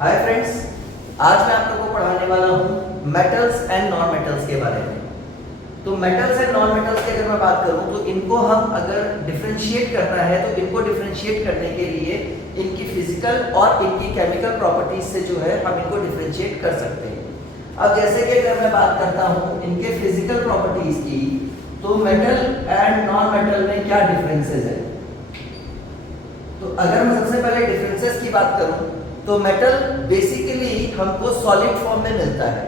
Hi friends, आज मैं आप लोगों को पढ़ाने वाला हूँ मेटल्स एंड नॉन मेटल्स के बारे में। तो मेटल्स एंड नॉन मेटल्स की अगर मैं बात करूँ तो इनको हम अगर डिफरेंशिएट करना है तो इनको डिफरेंशिएट करने के लिए इनकी फिजिकल और इनकी केमिकल प्रॉपर्टीज से जो है हम इनको डिफरेंशिएट कर सकते हैं। अब जैसे कि अगर मैं बात करता हूँ इनके फिजिकल प्रॉपर्टीज की, तो मेटल एंड नॉन मेटल में क्या डिफरेंसेस है। तो अगर मैं सबसे पहले डिफरेंसेस की बात करूँ तो मेटल बेसिकली हमको सॉलिड फॉर्म में मिलता है,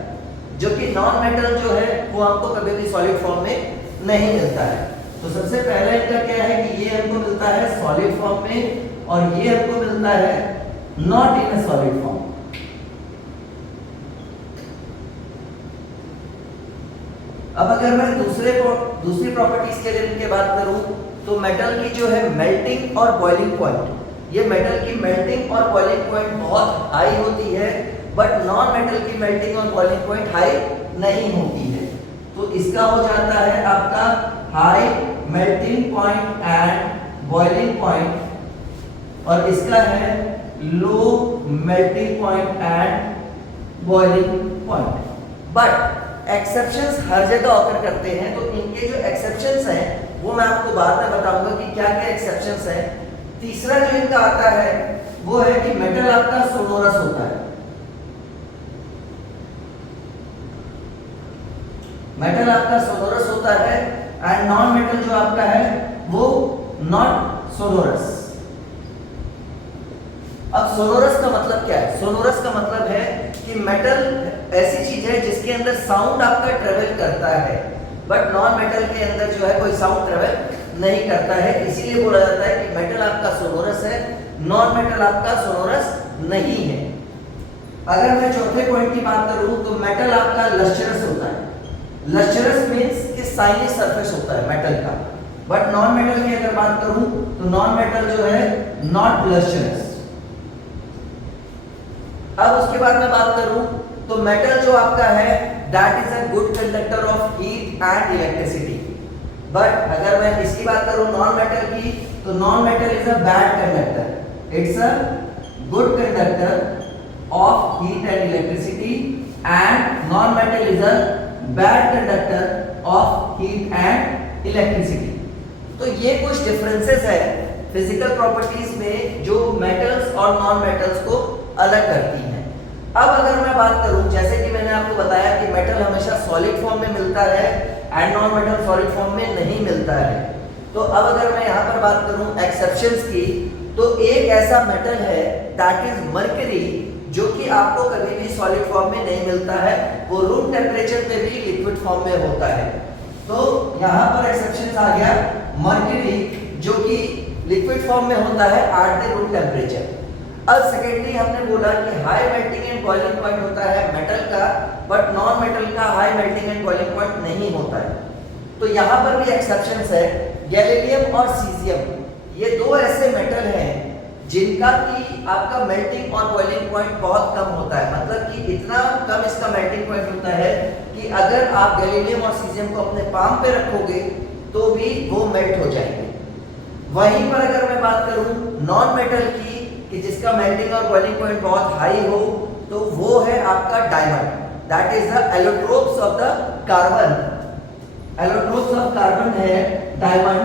जो कि नॉन मेटल जो है वो हमको कभी भी सॉलिड फॉर्म में नहीं मिलता है। तो सबसे पहला इनका क्या है कि ये हमको मिलता है सॉलिड फॉर्म में और ये हमको मिलता है not in a solid form. अब अगर मैं दूसरी प्रॉपर्टीज के लिए इनके बात करूं तो मेटल की जो है मेल्टिंग और बॉइलिंग पॉइंट, ये मेटल की मेल्टिंग और बॉइलिंग पॉइंट बहुत हाई होती है, बट नॉन मेटल की मेल्टिंग और बॉइलिंग पॉइंट हाई नहीं होती है। तो इसका हो जाता है आपका high melting point and boiling point, और इसका है low melting point and boiling point. But exceptions हर जगह ऑकर करते हैं, तो इनके जो एक्सेप्शंस हैं वो मैं आपको बाद में बताऊंगा कि क्या क्या एक्सेप्शंस हैं। तीसरा जो इनका आता है वो है कि मेटल आपका सोनोरस होता है। मेटल आपका सोनोरस होता है एंड नॉन मेटल जो आपका है वो नॉट सोनोरस। अब सोनोरस का मतलब क्या है? सोनोरस का मतलब है कि मेटल ऐसी चीज है जिसके अंदर साउंड आपका ट्रेवल करता है, बट नॉन मेटल के अंदर जो है कोई साउंड ट्रेवल नहीं करता है। इसीलिए बोला जाता है कि मेटल आपका सोनोरस है, नॉन मेटल आपका सोनोरस नहीं है। अगर मैं चौथे पॉइंट की बात करूं तो मेटल आपका लस्ट्रस होता है। लस्ट्रस मींस कि शाइनी सरफेस होता है मेटल का, बट नॉन मेटल की अगर बात करूं तो नॉन मेटल जो है नॉट लस्ट्रस। अब उसके बाद मैं बात करूं तो मेटल जो आपका है that is a good conductor of heat and electricity, but अगर मैं इसकी बात करूं नॉन मेटल की तो non metal is a bad conductor. It's a good conductor of heat and electricity and non metal is a bad conductor of heat and electricity. तो ये कुछ डिफरेंसेस है फिजिकल प्रॉपर्टीज में जो मेटल्स और non metals को अलग करती हैं। अब अगर मैं बात करूं, जैसे कि मैंने आपको बताया कि मेटल हमेशा सॉलिड फॉर्म में मिलता है and non metal solid form में नहीं मिलता है। तो अब अगर मैं यहाँ पर बात करूं एक्सेप्शंस की, तो एक ऐसा मेटल है दैट इज मर्करी, जो कि आपको कभी भी सॉलिड फॉर्म में नहीं मिलता है, वो रूम टेम्परेचर पे भी लिक्विड फॉर्म में होता है। तो यहाँ पर एक्सेप्शंस आ गया मर्करी, जो कि लिक्विड फॉर्म में होता है एट द रूम टेम्परेचर। अब सेकेंडली हमने बोला कि high melting and boiling point होता है मेटल का, बट नॉन मेटल का high melting and boiling point नहीं होता है। तो यहाँ पर भी एक्सेप्शंस है, गैलीलियम और सीजियम, ये दो ऐसे मेटल हैं जिनका कि आपका मेल्टिंग और बॉइलिंग पॉइंट बहुत कम होता है। मतलब कि इतना कम इसका मेल्टिंग पॉइंट होता है कि अगर आप गैलीलियम और सीजियम को अपने पाम पे रखोगे तो भी वो मेल्ट हो जाएंगे। वहीं पर अगर मैं बात करूं नॉन मेटल की कि जिसका मेल्टिंग और बॉइलिंग पॉइंट बहुत हाई हो, तो वो है आपका diamond, that is the allotropes of the carbon. Allotropes of carbon है डायमंड,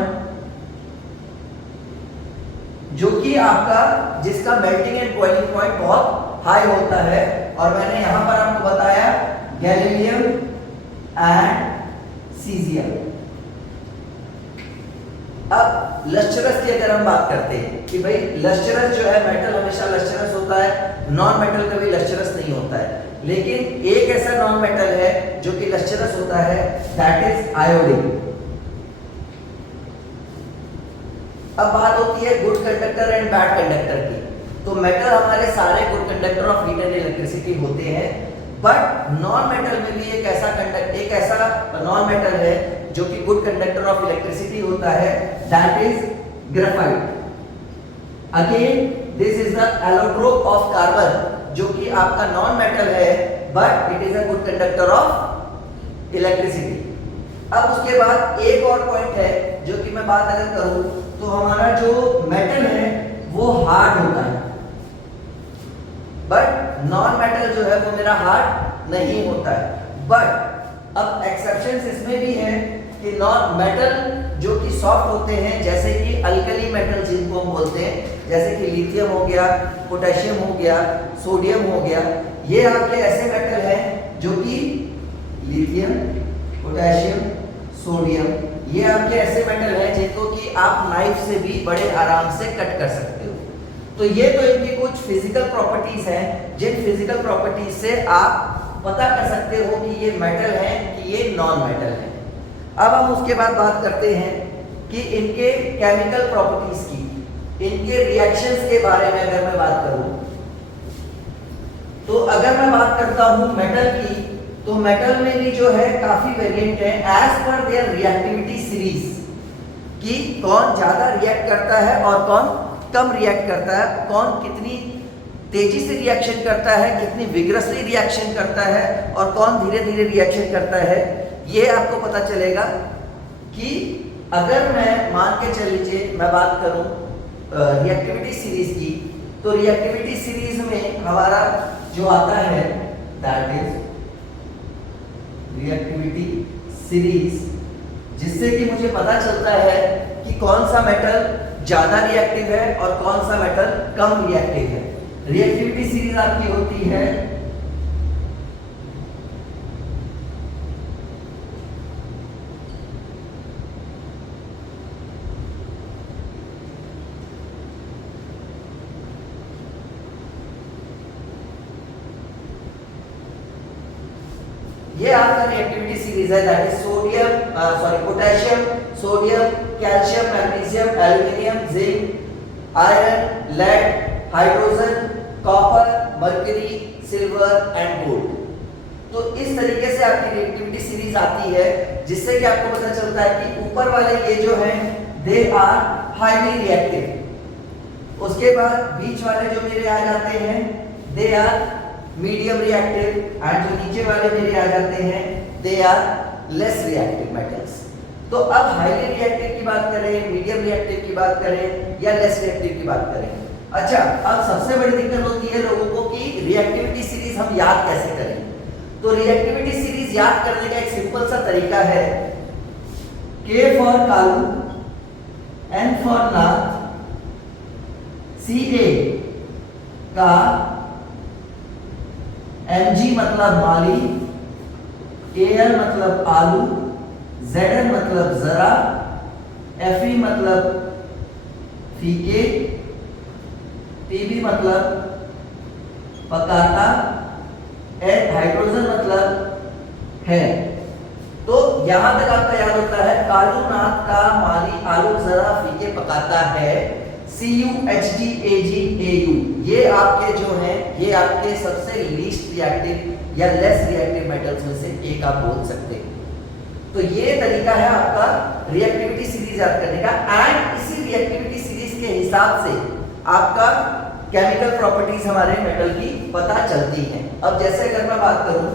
जो कि आपका जिसका मेल्टिंग एंड बॉइलिंग पॉइंट बहुत हाई होता है। और मैंने यहां पर आपको बताया गैलीलियम एंड सीजियम। अब लस्ट्रस की अगर हम बात करते हैं कि भाई लस्ट्रस जो है मेटल हमेशा लस्ट्रस होता है, नॉन मेटल कभी लस्ट्रस नहीं होता है, लेकिन एक ऐसा नॉन मेटल है जो कि लस्ट्रस होता है, दैट इज आयोडीन। अब बात होती है good conductor and bad conductor की। तो मेटल हमारे सारे good conductor of heat and electricity होते हैं, बट नॉन मेटल में भी एक ऐसा नॉन मेटल है जो कि गुड कंडक्टर ऑफ इलेक्ट्रिसिटी होता है, that is graphite. Again this is the allotrope of carbon, जो कि आपका नॉन मेटल है but it is a good conductor of electricity. अब उसके बाद एक और पॉइंट है जो कि मैं बात अगर करूं तो हमारा जो मेटल है वो हार्ड होता है, बट नॉन मेटल जो है वो मेरा हार्ड नहीं होता है। बट अब एक्सेप्शंस इसमें भी है कि नॉन मेटल जो कि सॉफ्ट होते हैं, जैसे कि अल्कली मेटल जिनको हम बोलते हैं, जैसे कि लिथियम हो गया, पोटेशियम हो गया, सोडियम हो गया, ये आपके ऐसे मेटल हैं जो कि लिथियम, पोटेशियम, सोडियम, ये आपके ऐसे मेटल हैं जिनको कि आप नाइफ से भी बड़े आराम से कट कर सकते हो। तो ये तो इनकी कुछ फिजिकल प्रॉपर्टीज हैं, जिन फिजिकल प्रॉपर्टीज से आप पता कर सकते हो कि ये मेटल है कि ये नॉन मेटल है। अब हम उसके बाद बात करते हैं कि इनके केमिकल प्रॉपर्टीज की, इनके रिएक्शंस के बारे में अगर मैं बात करूं, तो अगर मैं बात करता हूं मेटल की, तो मेटल में भी जो है काफी वेरिएंट है as per there reactivity series, कि कौन ज्यादा रिएक्ट करता है और कौन कम रिएक्ट करता है, कौन कितनी तेजी से रिएक्शन करता है, कितनी विग्रसली रिएक्शन करता है और कौन धीरे धीरे रिएक्शन करता है। ये आपको पता चलेगा कि अगर मैं मान के चल लीजिए मैं बात करूं रिएक्टिविटी सीरीज की, तो रिएक्टिविटी सीरीज में हमारा जो आता है दैट इज रिएक्टिविटी सीरीज, जिससे कि मुझे पता चलता है कि कौन सा मेटल ज्यादा रिएक्टिव है और कौन सा मेटल कम रिएक्टिव है। रिएक्टिविटी सीरीज आपकी होती है ये आपका रिएक्टिविटी सीरीज है that is potassium, sodium, calcium, magnesium, aluminium, zinc, iron, lead, hydrogen, copper, mercury, silver and gold. तो इस तरीके से आपकी रिएक्टिविटी सीरीज आती है, जिससे कि आपको पता चलता है कि ऊपर वाले ये जो हैं दे आर हाईली रिएक्टिव, उसके बाद बीच वाले जो मेरे आ जाते हैं they are medium reactive, and जो नीचे वाले मेरे आ जाते हैं they are less reactive metals. तो अब हाईली रिएक्टिव की बात करें, मीडियम रिएक्टिव की बात करें या लेस रिएक्टिव की बात करें। अच्छा, अब सबसे बड़ी दिक्कत होती है लोगों को कि रिएक्टिविटी सीरीज हम याद कैसे करें। तो रिएक्टिविटी सीरीज याद करने का एक सिंपल सा तरीका है, K for Kalu, N for Nath, Ca का, Mg मतलब माली, Al मतलब आलू, Zn मतलब जरा, Fe मतलब फीके, Tb मतलब पकाता, हाइड्रोजन मतलब है। तो यहां तक आपका याद होता है कालू, नाथ का, माली, आलू, जरा, फीके, पकाता है, Cu, Hg, Ag, Au, ये आपके जो हैं ये आपके सबसे लीस्ट रिएक्टिव या लेस रिएक्टिव मेटल्स में से एक आप बोल सकते हैं। तो ये तरीका है आपका रिएक्टिविटी सीरीज याद करने का, एंड इसी रिएक्टिविटी सीरीज के हिसाब से आपका केमिकल प्रॉपर्टीज हमारे मेटल की पता चलती हैं। अब जैसे अगर मैं बात करूं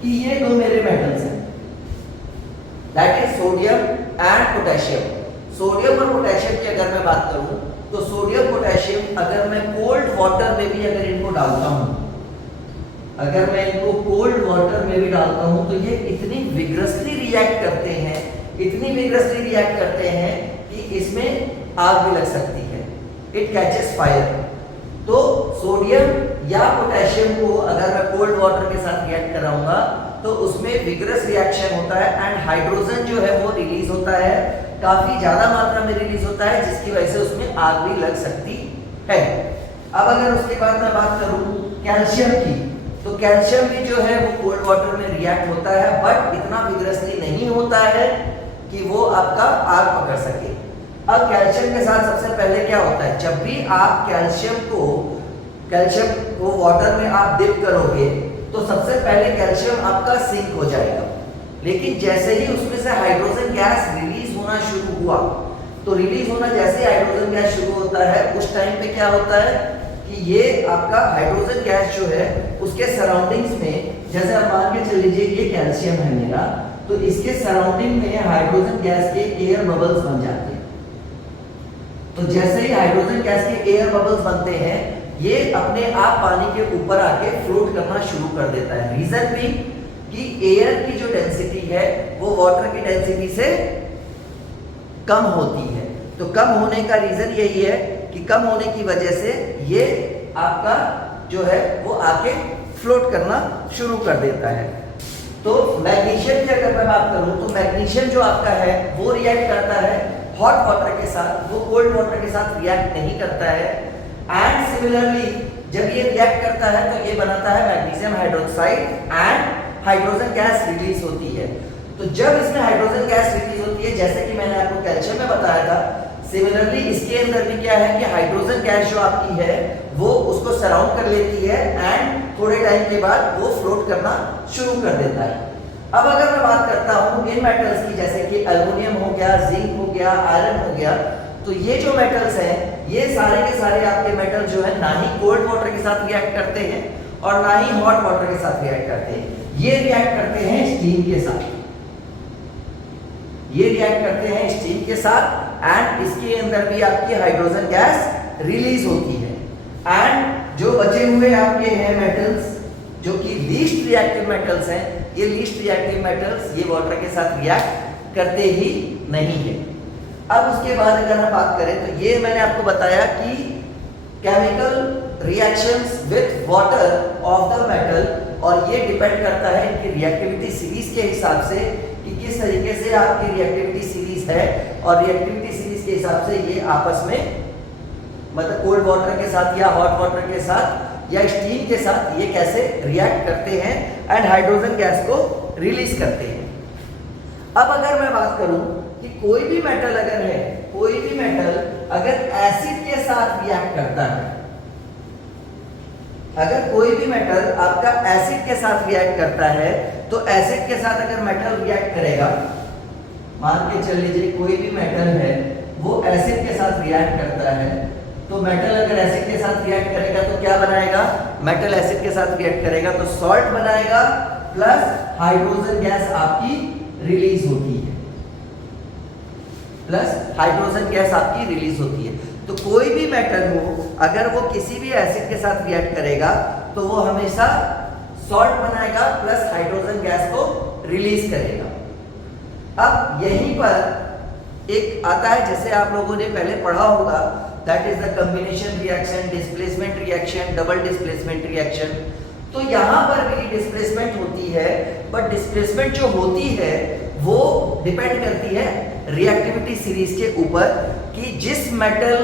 कि ये दो मेरे मेटल्स हैं that is sodium and potassium. Sodium और पोटेशियम की अगर मैं बात करूं तो सोडियम पोटेशियम अगर मैं कोल्ड वाटर में भी अगर इनको डालता हूं, अगर मैं इनको कोल्ड वाटर में भी डालता हूं तो ये इतनी विग्रसली रिएक्ट करते हैं, इतनी विग्रसली रिएक्ट करते हैं कि इसमें आग भी लग सकती है, इट कैचेस फायर। तो सोडियम या पोटेशियम को अगर मैं कोल्ड वाटर के साथ रिएक्ट कराऊंगा तो उसमें विग्रस रिएक्शन होता है एंड हाइड्रोजन जो है वो रिलीज होता है, काफी ज्यादा मात्रा में रिलीज होता है, जिसकी वजह से उसमें आग भी लग सकती है। अब अगर उसके बाद मैं बात करूं कैल्शियम की, तो कैल्शियम भी जो है वो कोल्ड वाटर में रिएक्ट होता है, बट इतना विग्रसली नहीं होता है कि वो आपका आग पकड़ सके। अब कैल्शियम के साथ सबसे पहले क्या होता है, जब भी आप कैल्शियम को वाटर में आप डिप करोगे तो सबसे पहले कैल्शियम आपका सिंक हो जाएगा, लेकिन जैसे ही उसमें से हाइड्रोजन गैस रिलीज होना शुरू हुआ, तो रिलीज होना जैसे हाइड्रोजन गैस शुरू होता है उस टाइम पे क्या होता है कि ये आपका हाइड्रोजन गैस जो है उसके सराउंडिंग्स में, जैसे आप मान के चल लीजिए ये कैल्शियम है मेरा, तो इसके सराउंडिंग में हाइड्रोजन गैस के एयर बबल्स बन जाते हैं। तो जैसे ही हाइड्रोजन गैस के एयर बबल्स बनते हैं ये अपने आप पानी के ऊपर आके फ्लोट करना शुरू कर देता है। रीजन भी कि एयर की जो डेंसिटी है वो वाटर की डेंसिटी से कम होती है। तो कम होने का रीजन यही है कि कम होने की वजह से ये आपका जो है वो आके फ्लोट करना शुरू कर देता है। तो मैग्नीशियम की अगर मैं बात करूं तो मैग्नीशियम जो आपका है वो रिएक्ट करता है हॉट वाटर के साथ, वो कोल्ड वाटर के साथ रिएक्ट नहीं करता है। एंड सिमिलरली जब ये रिएक्ट करता है तो ये बनाता है magnesium hydroxide and hydrogen gas release होती है। तो जब इसमें हाइड्रोजन गैस रिलीज होती है, जैसे कि मैंने आपको कैल्शियम में बताया था, सिमिलरली इसके अंदर भी क्या है कि हाइड्रोजन गैस जो आपकी है वो उसको सराउंड कर लेती है एंड थोड़े टाइम के बाद वो फ्लोट करना शुरू कर देता है। अब अगर मैं बात करता हूं इन मेटल्स की, जैसे कि एल्युमिनियम हो गया, जिंक हो गया, आयरन हो गया, तो ये जो मेटल्स हैं ये सारे के सारे आपके मेटल जो है ना ही कोल्ड वाटर के साथ रिएक्ट करते हैं और ना ही हॉट वाटर के साथ रिएक्ट करते हैं। ये रिएक्ट करते हैं स्टीम के साथ, ये रिएक्ट करते हैं स्टीम के साथ एंड इसके अंदर भी आपकी हाइड्रोजन गैस रिलीज होती है। एंड जो बचे हुए आपके हैं मेटल्स जो कि लीस्ट रिएक्टिव मेटल्स हैं, ये लीस्ट रिएक्टिव मेटल्स ये वाटर के साथ रिएक्ट करते ही नहीं है। अब उसके बाद अगर हम बात करें तो ये मैंने आपको बताया कि chemical reactions with water of the metal, और ये डिपेंड करता है इनकी रिएक्टिविटी सीरीज के हिसाब से कि किस तरीके से आपकी रिएक्टिविटी सीरीज है, और रिएक्टिविटी सीरीज के हिसाब से ये आपस में मतलब कोल्ड वाटर के साथ या हॉट वाटर के साथ या स्टीम के साथ ये कैसे रिएक्ट करते हैं एंड हाइड्रोजन गैस को रिलीज करते हैं। अब अगर मैं बात करूं कि कोई भी मेटल अगर है, कोई भी मेटल अगर एसिड के साथ रिएक्ट करता है, अगर कोई भी मेटल आपका एसिड के साथ रिएक्ट करता है तो एसिड के साथ अगर मेटल रिएक्ट करेगा, मान के चल लीजिए कोई भी मेटल है वो एसिड के साथ रिएक्ट करता है, तो मेटल अगर एसिड के साथ रिएक्ट करेगा तो क्या बनाएगा, मेटल एसिड के साथ रिएक्ट करेगा तो सॉल्ट बनाएगा प्लस हाइड्रोजन गैस आपकी रिलीज होती है, प्लस हाइड्रोजन गैस आपकी रिलीज होती है। तो कोई भी मेटल हो अगर वो किसी भी एसिड के साथ रिएक्ट करेगा तो वो हमेशा सॉल्ट बनाएगा प्लस हाइड्रोजन गैस को रिलीज करेगा। अब यहीं पर एक आता है जैसे आप लोगों ने पहले पढ़ा होगा, that is the combination reaction, displacement reaction, double displacement reaction. तो यहां पर भी डिस्प्लेसमेंट होती है, बट डिस्प्लेसमेंट जो होती है वो डिपेंड करती है रिएक्टिविटी सीरीज के ऊपर कि जिस मेटल,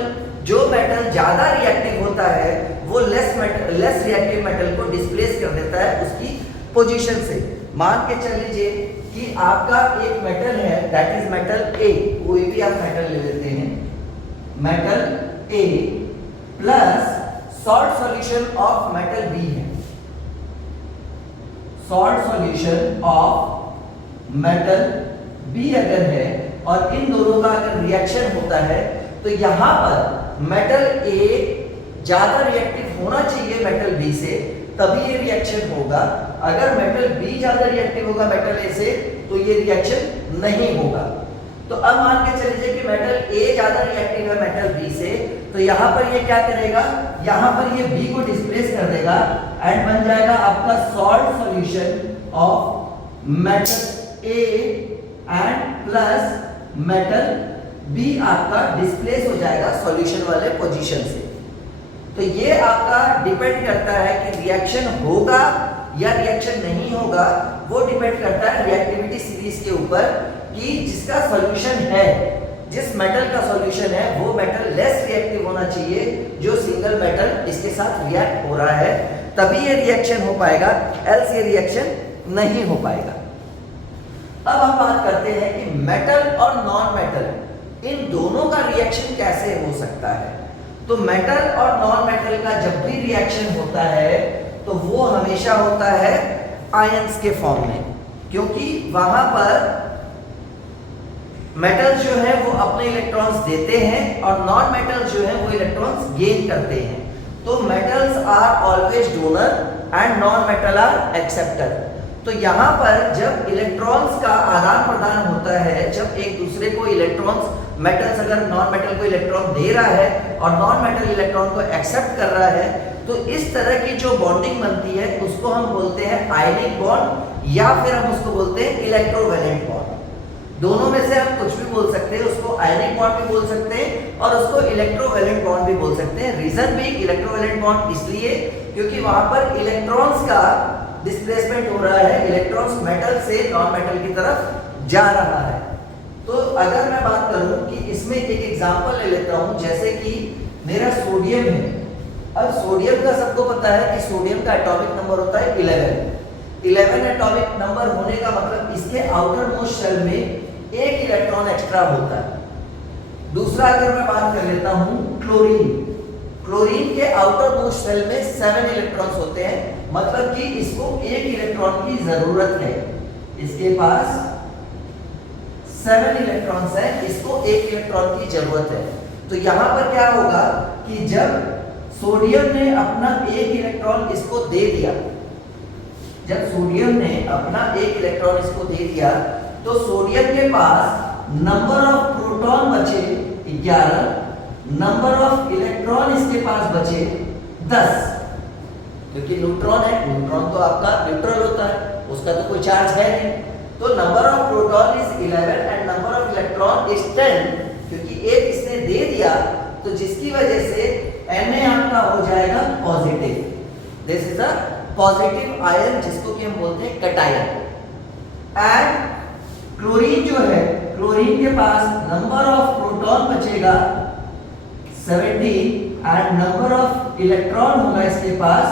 जो मेटल ज्यादा रिएक्टिव होता है वो लेस रिएक्टिव मेटल को डिस्प्लेस कर देता है उसकी पोजीशन से। मान के चल लीजिए कि आपका एक मेटल है, दैट इज मेटल ए, कोई भी आप मेटल ले लेते हैं, metal A plus salt solution of metal B है, salt solution of metal B अगर है और इन दोनों का अगर रिएक्शन होता है तो यहां पर मेटल ए ज्यादा रिएक्टिव होना चाहिए मेटल बी से, तभी ये रिएक्शन होगा। अगर मेटल बी ज्यादा रिएक्टिव होगा मेटल ए से तो ये रिएक्शन नहीं होगा। तो अब मान के चलिए कि मेटल ए ज्यादा रिएक्टिव है मेटल बी से, तो यहां पर ये क्या करेगा, यहां पर ये बी को डिस्प्लेस कर देगा एंड बन जाएगा आपका salt solution of metal A and plus metal B आपका डिस्प्लेस हो जाएगा सॉल्यूशन वाले पोजीशन से। तो ये आपका डिपेंड करता है कि रिएक्शन होगा या रिएक्शन नहीं होगा, वो डिपेंड करता है रिएक्टिविटी सीरीज के ऊपर कि जिसका सॉल्यूशन है, जिस मेटल का सॉल्यूशन है वो मेटल लेस रिएक्टिव होना चाहिए जो सिंगल मेटल इसके साथ रिएक्ट हो रहा है, तभी ये रिएक्शन हो पाएगा, एल्स ये रिएक्शन नहीं हो पाएगा। अब हम बात करते हैं कि मेटल और नॉन मेटल इन दोनों का रिएक्शन कैसे हो सकता है। तो मेटल और नॉन मेटल का जब भी रिएक्शन होता है तो वो हमेशा होता है आयंस के फॉर्म में, क्योंकि वहां पर मेटल्स जो है वो अपने इलेक्ट्रॉन्स देते हैं और नॉन मेटल्स जो है वो इलेक्ट्रॉन्स गेन करते हैं। तो metals are always donor and non metal are acceptor. तो यहां पर जब इलेक्ट्रॉन्स का आदान प्रदान होता है, जब एक दूसरे को इलेक्ट्रॉन्स मेटल्स अगर नॉन मेटल को इलेक्ट्रॉन दे रहा है और नॉन मेटल इलेक्ट्रॉन को एक्सेप्ट कर रहा है, तो इस तरह की जो बॉन्डिंग बनती है उसको हम बोलते हैं आयनिक बॉन्ड, या फिर हम उसको बोलते हैं इलेक्ट्रोवैलेंट बॉन्ड। दोनों में से हम कुछ भी बोल सकते हैं, उसको आयनिक बॉन्ड भी बोल सकते हैं और उसको इलेक्ट्रोवैलेंट बॉन्ड भी बोल सकते हैं। रीजन भी इलेक्ट्रोवैलेंट बॉन्ड इसलिए क्योंकि वहां पर इलेक्ट्रॉन्स का डिस्प्लेसमेंट हो रहा है, इलेक्ट्रॉन्स मेटल से नॉन मेटल की तरफ जा रहा है। तो अगर मैं बात करूं कि इसमें एक एग्जांपल ले लेता हूं, जैसे कि मेरा सोडियम है। अब सोडियम का सबको पता है कि सोडियम का एटॉमिक नंबर होता है 11 एटॉमिक नंबर होने का मतलब इसके आउटर मोस्ट शेल में एक इलेक्ट्रॉन एक्स्ट्रा होता है। दूसरा अगर मैं बात कर लेता हूं क्लोरीन के आउटर मोस्ट शेल में 7 इलेक्ट्रॉन्स होते हैं, मतलब कि इसको एक इलेक्ट्रॉन की जरूरत है। इसके पास 7 इलेक्ट्रॉन्स है, इसको एक इलेक्ट्रॉन की जरूरत है। तो यहां पर क्या होगा कि जब सोडियम ने अपना एक इलेक्ट्रॉन इसको दे दिया, जब सोडियम ने अपना एक इलेक्ट्रॉन इसको दे दिया, तो सोडियम के पास नंबर ऑफ प्रोटॉन बचे 11, नंबर ऑफ इलेक्ट्रॉन इसके पास बचे 10। क्योंकि न्यूट्रॉन है, न्यूट्रॉन तो आपका न्यूट्रल होता है, उसका तो कोई चार्ज है नहीं। तो number of proton is 11 and number of electron is 10, क्योंकि एक इसने दे दिया, तो जिसकी वजह से Na आपका हो जाएगा positive. This is a positive ion, जिसको कि हम बोलते हैं कटायन। एंड क्लोरीन जो है, क्लोरीन के पास नंबर ऑफ प्रोटॉन बचेगा 17 एंड नंबर ऑफ इलेक्ट्रॉन होगा इसके पास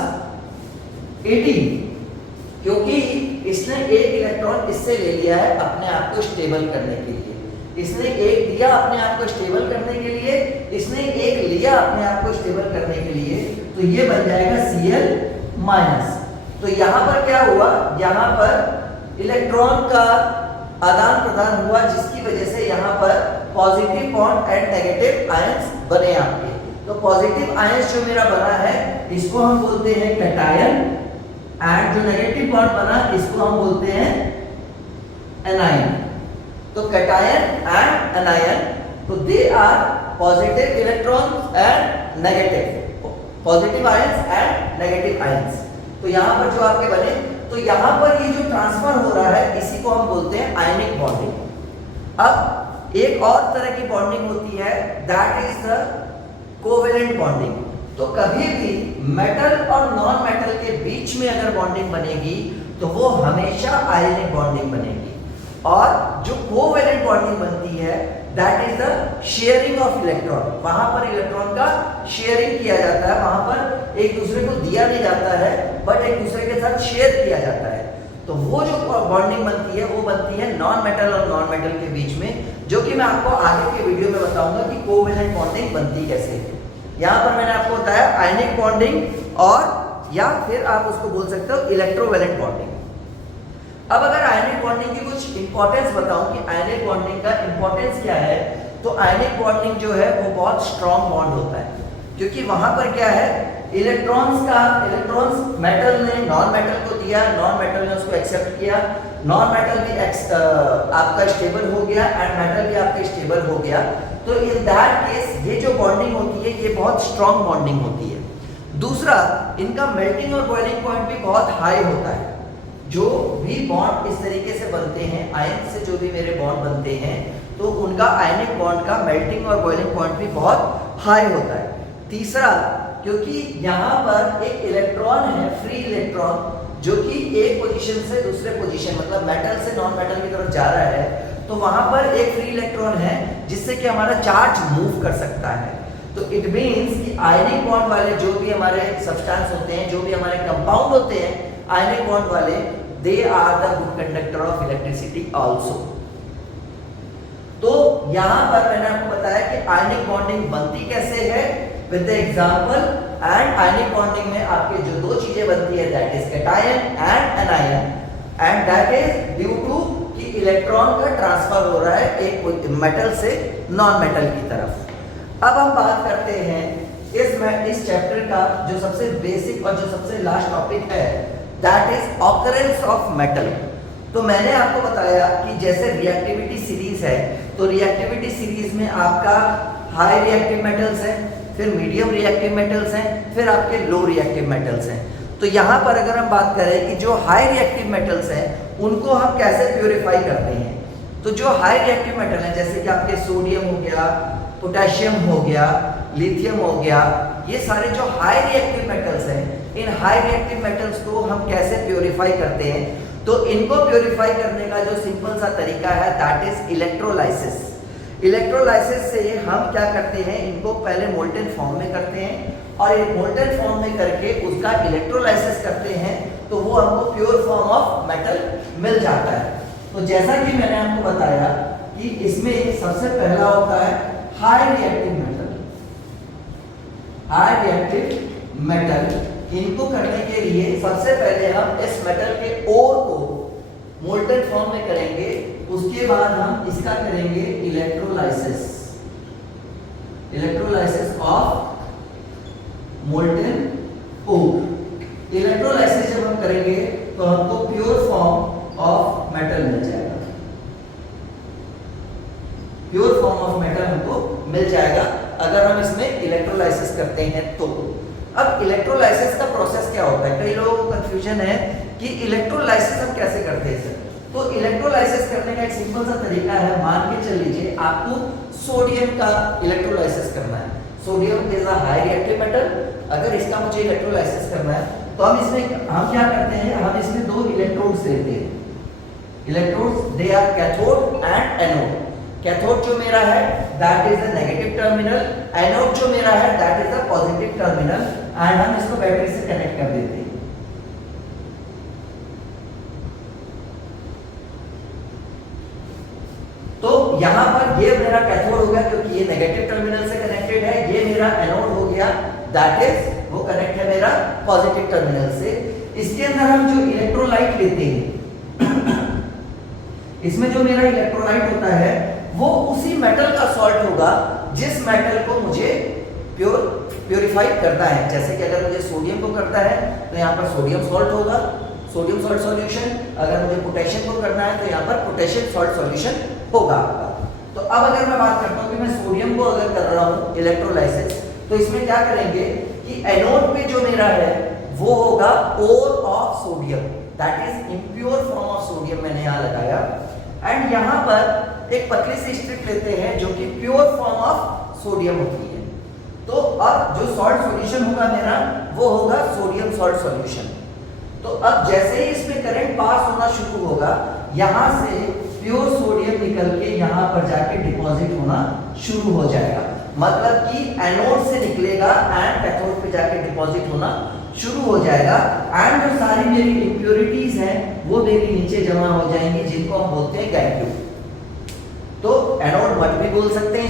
18, क्योंकि इसने एक इलेक्ट्रॉन इससे ले लिया है अपने आप को स्टेबल करने के लिए। इसने एक दिया अपने आप को स्टेबल करने के लिए, इसने एक लिया अपने आप को स्टेबल करने के लिए, तो ये बन जाएगा Cl-। तो यहां पर क्या हुआ, यहां पर इलेक्ट्रॉन का आदान प्रदान हुआ, जिसकी वजह से यहां पर positive bond and negative ions बने आपके। तो पॉजिटिव आयंस जो मेरा बना है इसको हम बोलते हैं कैटायन, एंड जो नेगेटिव बॉन्ड बना इसको हम बोलते हैं एनायन। तो कैटायन एंड एनायन, तो they are positive electrons and negative, positive ions and negative ions. तो यहां पर जो आपके बने, तो यहां पर ये जो ट्रांसफर हो रहा है इसी को हम बोलते हैं आयनिक बॉन्डिंग। अब एक और तरह की बॉन्डिंग होती है, that is the covalent bonding. तो कभी भी मेटल और नॉन मेटल के बीच में अगर बॉन्डिंग बनेगी तो वो हमेशा आयनिक बॉन्डिंग बनेगी। और जो कोवेलेंट बॉन्डिंग बनती है that is the sharing of electron. वहां पर इलेक्ट्रॉन का शेयरिंग किया जाता है, वहां पर एक दूसरे को दिया नहीं जाता है, बट एक दूसरे के साथ शेयर किया जाता है। तो वो जो बॉन्डिंग बनती है वो बनती है नॉन मेटल और नॉन मेटल के बीच में, जो कि मैं आपको आगे के वीडियो में बताऊंगा कि कोवेलेंट बॉन्डिंग बनती कैसे है। यहां पर मैंने आपको बताया आयनिक बॉन्डिंग, और या फिर आप उसको बोल सकते हो इलेक्ट्रोवैलेंट बॉन्डिंग। अब अगर आयनिक बॉन्डिंग की कुछ इंपॉर्टेंस बताऊं कि आयनिक बॉन्डिंग का इंपॉर्टेंस क्या है, तो आयनिक बॉन्डिंग जो है वो बहुत स्ट्रॉन्ग बॉन्ड होता है, क्योंकि वहां पर क्या है, इलेक्ट्रॉन्स मेटल ने नॉन मेटल को दिया, नॉन मेटल ने उसको एक्सेप्ट किया, नॉन मेटल भी आपका स्टेबल हो गया एंड मेटल भी आपका स्टेबल हो गया। तो इन दैट केस ये जो बॉन्डिंग होती है ये बहुत स्ट्रॉन्ग बॉन्डिंग होती है। दूसरा, इनका मेल्टिंग और बॉइलिंग पॉइंट भी बहुत हाई होता है। जो भी बॉन्ड इस तरीके से बनते हैं, आयन से जो भी मेरे बॉन्ड बनते हैं, तो उनका आयनिक बॉन्ड का मेल्टिंग और बॉइलिंग पॉइंट भी बहुत हाई होता है। तीसरा, क्योंकि यहाँ पर एक इलेक्ट्रॉन है, फ्री इलेक्ट्रॉन, जो कि एक पोजीशन से दूसरे पोजीशन, मतलब मेटल से नॉन मेटल की तरफ जा रहा है, तो वहां पर एक फ्री इलेक्ट्रॉन है जिससे कि हमारा चार्ज मूव कर सकता है। तो इट मींस कि आयनिक बॉन्ड वाले जो भी हमारे सब्सटेंस होते हैं, जो भी हमारे कंपाउंड होते हैं आयनिक बॉन्ड वाले, they are the good conductor of electricity also. तो यहां पर मैंने आपको बताया कि आयनिक बॉन्डिंग बनती कैसे है with the example, and ionic bonding में आपके जो दो चीजें बनती है that is cation and anion, and that is due to कि इलेक्ट्रॉन का ट्रांसफर हो रहा है एक मेटल से नॉन मेटल की तरफ। अब हम बात करते हैं इस चैप्टर का जो सबसे बेसिक और जो सबसे लास्ट टॉपिक है, that is occurrence of metal. तो मैंने आपको बताया कि जैसे रिएक्टिविटी सीरीज है, तो तो रिएक्टिविटी सीरीज में आपका हाई रिएक्टिव मेटल्स है, फिर मीडियम रिएक्टिव मेटल्स हैं, फिर आपके लो रिएक्टिव मेटल्स हैं। तो यहाँ पर अगर हम बात करें कि जो हाई रिएक्टिव मेटल्स हैं उनको हम कैसे प्योरीफाई करते हैं, तो जो हाई रिएक्टिव मेटल हैं जैसे कि आपके सोडियम हो गया, पोटेशियम हो गया, लिथियम हो गया, ये सारे जो हाई रिएक्टिव मेटल्स हैं, इन हाई रिएक्टिव मेटल्स को हम कैसे प्योरीफाई करते हैं, तो इनको प्योरीफाई करने का जो सिंपल सा तरीका है दैट इज इलेक्ट्रोलाइसिस। इलेक्ट्रोलाइसिस से हम क्या करते हैं, इनको पहले मोल्टेन फॉर्म में करते हैं और एक मोल्टेन फॉर्म में करके उसका इलेक्ट्रोलाइसिस करते हैं तो वो हमको प्योर फॉर्म ऑफ मेटल मिल जाता है। तो जैसा कि मैंने आपको बताया कि इसमें सबसे पहला होता है high reactive metal. High reactive metal इनको करने के लिए सबसे पहले हम इस मेटल के ओर को मोल्टेन फॉर्म में करेंगे, उसके बाद हम इसका करेंगे electrolysis. Electrolysis of molten ore. इलेक्ट्रोलाइसिस जब हम करेंगे तो हमको प्योर फॉर्म ऑफ मेटल मिल जाएगा। प्योर फॉर्म ऑफ मेटल हमको मिल जाएगा अगर हम इसमें इलेक्ट्रोलाइसिस करते हैं तो। अब इलेक्ट्रोलाइसिस का प्रोसेस क्या होता है, कई लोगों को कंफ्यूजन है कि इलेक्ट्रोलाइसिस हम कैसे करते हैं सर। तो इलेक्ट्रोलाइसिस करने का एक सिंपल सा तरीका है, मान के चल लीजिए आपको सोडियम का इलेक्ट्रोलाइसिस करना है। Sodium is a high reactive metal, अगर इसका मुझे इलेक्ट्रोलाइसिस करना है तो हम क्या करते हैं, हम इसमें दो इलेक्ट्रोड्स लेते हैं। Electrodes they are cathode and anode. Cathode जो मेरा है that is the negative terminal, anode जो मेरा है that is the positive terminal and हम इसको बैटरी से कनेक्ट कर देते हैं। तो यहां पर ये मेरा कैथोड हो गया क्योंकि ये नेगेटिव टर्मिनल से कनेक्टेड है, ये मेरा एनोड हो गया दैट इज वो कनेक्ट है मेरा पॉजिटिव टर्मिनल से। इसके अंदर हम जो इलेक्ट्रोलाइट लेते हैं इसमें जो मेरा इलेक्ट्रोलाइट होता है वो उसी मेटल का सॉल्ट होगा जिस मेटल को मुझे प्योरीफाई करना है। जैसे कि अगर मुझे सोडियम को करना है तो यहाँ पर सोडियम सॉल्ट होगा, सोडियम सॉल्ट सॉल्यूशन। अगर मुझे पोटेशियम को करना है तो यहाँ पर पोटेशियम सॉल्ट सॉल्यूशन होगा आपका। तो अब अगर मैं बात करता हूँ कि मैं सोडियम को अगर कर रहा हूँ इलेक्ट्रोलाइसिस, तो इसमें क्या करेंगे कि एनोड पे जो मेरा है वो होगा ore of sodium, that is impure form of sodium मैंने यहाँ लगाया। एंड यहाँ पर एक पतली सी स्ट्रिप लेते हैं जो कि प्योर फॉर्म ऑफ सोडियम होती है। तो अब जो सॉल्ट सॉल्यूशन होगा मेरा वो होगा सोडियम सॉल्ट सॉल्यूशन। तो अब जैसे ही इसमें करंट पास होना शुरू होगा, यहाँ से प्योर सोडियम निकल के यहाँ पर जाके डिपॉजिट होना शुरू हो जाएगा। मतलब कि एनोड से निकलेगा एंड कैथोड पे जाके डिपॉजिट होना शुरू हो जाएगा। एंड जो सारी मेरी इंप्योरिटीज हैं वो मेरी नीचे जमा हो जाएंगी, जिनको हम बोलते हैं गैंग्लियो। तो एनोड मट भी बोल सकते हैं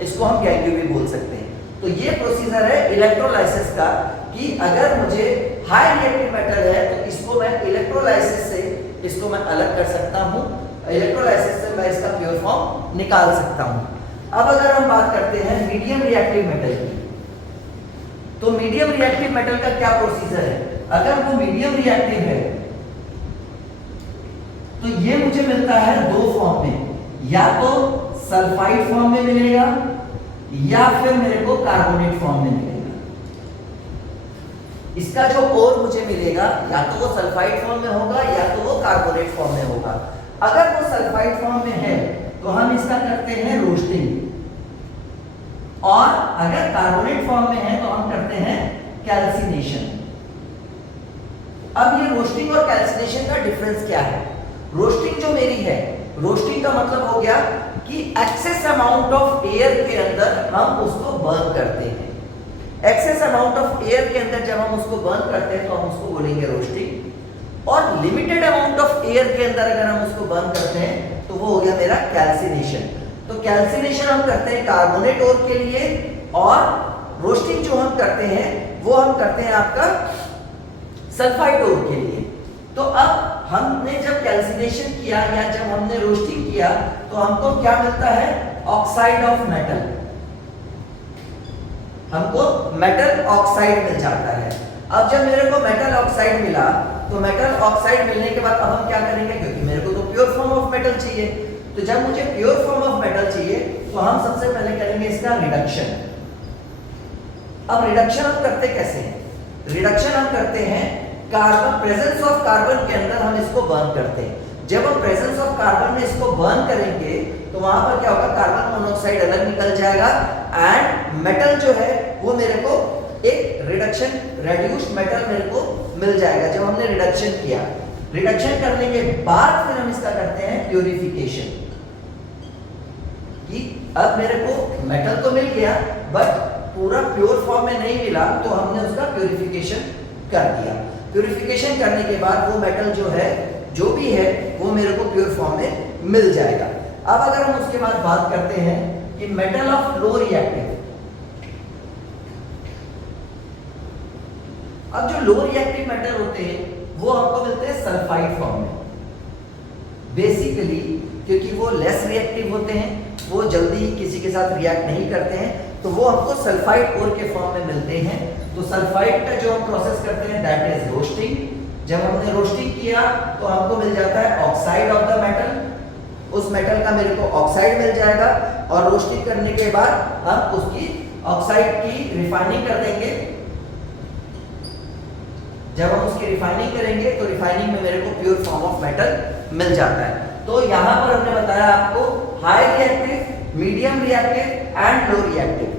इसको हम गैंग्लियो भी बोल सकते हैं। तो ये प्रोसीजर है इलेक्ट्रोलाइसिस का कि अगर मुझे हाई रिएक्टिव मेटल है तो इसको मैं इलेक्ट्रोलाइसिस से इसको मैं अलग कर सकता हूँ, इलेक्ट्रोलाइसिस से मैं इसका प्योर फॉर्म निकाल सकता हूँ। अब अगर हम बात करते हैं मीडियम रिएक्टिव मेटल की, तो मीडियम रिएक्टिव मेटल का क्या प्रोसीजर है। अगर वो मीडियम रिएक्टिव है तो ये मुझे मिलता है दो फॉर्म में, या तो सल्फाइड फॉर्म में मिलेगा या फिर मेरे को कार्बोनेट फॉर्म में मिलेगा। इसका जो ओर मुझे मिलेगा या तो वो सल्फाइड फॉर्म में होगा या तो वो कार्बोनेट फॉर्म में होगा। अगर वो सल्फाइड फॉर्म में है तो हम इसका करते हैं रोस्टिंग, और अगर कार्बोनेट फॉर्म में है तो हम करते हैं कैल्सिनेशन। अब ये रोस्टिंग और कैल्सिनेशन का डिफरेंस क्या है। रोस्टिंग जो मेरी है, रोस्टिंग का मतलब हो गया कि एक्सेस अमाउंट ऑफ एयर के अंदर हम उसको बर्न करते हैं। एक्सेस अमाउंट ऑफ एयर के अंदर जब हम उसको बर्न करते हैं तो हम उसको बोलेंगे रोस्टिंग, और लिमिटेड अमाउंट ऑफ एयर के अंदर अगर हम उसको बर्न करते हैं तो वो हो गया मेरा कैल्सिनेशन। तो कैल्सिनेशन हम करते हैं कार्बोनेट ओर के लिए, और रोस्टिंग जो हम करते हैं वो हम करते हैं आपका सल्फाइड ओर के लिए। तो अब हमने जब कैल्सिनेशन किया या जब हमने रोस्टिंग किया तो हमको क्या मिलता है, ऑक्साइड ऑफ मेटल। हमको मेटल ऑक्साइड मिल जाता है। अब जब मेरे को मेटल ऑक्साइड मिला तो मेटल ऑक्साइड मिलने के बाद अब हम क्या करेंगे, क्योंकि मेरे को तो प्योर फॉर्म ऑफ मेटल चाहिए, तो जब मुझे प्योर फॉर्म ऑफ मेटल चाहिए तो हम सबसे पहले करेंगे इसका रिडक्शन। अब रिडक्शन हम करते कैसे हैं? रिडक्शन हम करते हैं कार्बन, प्रेजेंस ऑफ कार्बन के अंदर हम इसको बर्न करते हैं। जब हम प्रेजेंस ऑफ कार्बन में इसको बर्न करेंगे तो वहां पर क्या होगा, कार्बन मोनोऑक्साइड अलग निकल जाएगा एंड मेटल जो है वो मेरे को एक रिडक्शन रेड्यूस्ड मेटल मेरे को मिल जाएगा। जब हमने रिडक्शन किया, रिडक्शन करने के बाद फिर हम इसका करते हैं प्यूरिफिकेशन, कि अब मेरे को मेटल तो मिल गया बट पूरा प्योर फॉर्म में नहीं मिला, तो हमने उसका प्यूरिफिकेशन कर दिया। प्यूरिफिकेशन करने के बाद वो मेटल जो है, जो भी है, वो मेरे को प्योर फॉर्म में मिल जाएगा। अब अगर हम उसके बाद बात करते हैं कि मेटल ऑफ लो रिएक्टिव, अब जो लो रिएक्टिव मेटल होते हैं वो आपको मिलते हैं सल्फाइड फॉर्म में। बेसिकली क्योंकि वो लेस रिएक्टिव होते हैं, वो जल्दी किसी के साथ रिएक्ट नहीं करते हैं, तो वो आपको सल्फाइड ओर के फॉर्म में मिलते हैं। तो सल्फाइड का जो हम प्रोसेस करते हैं दैट इज रोस्टिंग। जब हमने रोस्टिंग किया तो हमको मिल जाता है ऑक्साइड ऑफ द मेटल, उस मेटल का मेरे को ऑक्साइड मिल जाएगा और रोस्टिंग करने के बाद हम उसकी ऑक्साइड की रिफाइनिंग कर देंगे। जब हम उसकी रिफाइनिंग करेंगे तो रिफाइनिंग में मेरे को प्योर फॉर्म ऑफ मेटल मिल जाता है। तो यहाँ पर हमने बताया आपको high reactive, medium reactive and low reactive.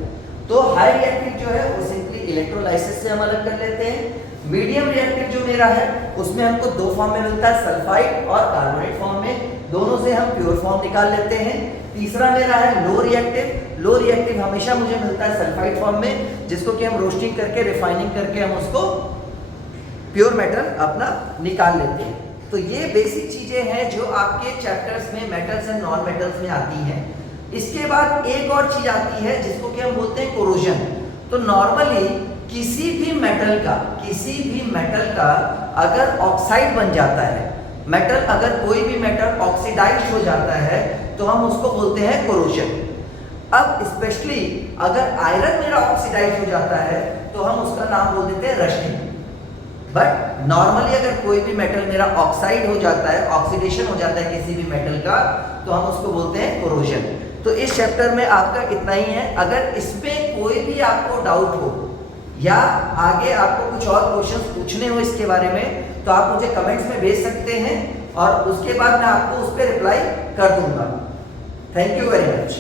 तो हाई रिएक्टिव जो है वो सिंपली इलेक्ट्रोलाइसिस से हम अलग कर लेते हैं। मीडियम रिएक्टिव जो मेरा है उसमें हमको दो फॉर्म में मिलता है, सल्फाइड और कार्बोनेट फॉर्म में, दोनों से हम प्योर फॉर्म निकाल लेते हैं। तीसरा मेरा है लो रिएक्टिव। लो रिएक्टिव हमेशा मुझे मिलता है सल्फाइड फॉर्म में, जिसको कि हम रोस्टिंग करके रिफाइनिंग करके हम उसको प्योर मेटल अपना निकाल लेते हैं। तो ये बेसिक चीजें हैं जो आपके चैप्टर्स में मेटल्स एंड नॉन मेटल्स में आती हैं। इसके बाद एक और चीज आती है जिसको कि हम बोलते हैं कोरोजन। तो नॉर्मली किसी भी मेटल का अगर ऑक्साइड बन जाता है, मेटल अगर कोई भी मेटल ऑक्सीडाइज्ड हो जाता है तो हम उसको बोलते हैं कोरोजन। अब स्पेशली अगर आयरन मेरा ऑक्सीडाइज हो जाता है तो हम उसका नाम बोल देते हैं रस्टिंग। बट नॉर्मली अगर कोई भी मेटल मेरा ऑक्साइड हो जाता है, ऑक्सीडेशन हो जाता है किसी भी मेटल का, तो हम उसको बोलते हैं कोरोजन। तो इस चैप्टर में आपका इतना ही है। अगर इसमें कोई भी आपको डाउट हो या आगे आपको कुछ और क्वेश्चंस पूछने हो इसके बारे में तो आप मुझे कमेंट्स में भेज सकते हैं और उसके बाद मैं आपको उस पर रिप्लाई कर दूंगा। Thank you very much.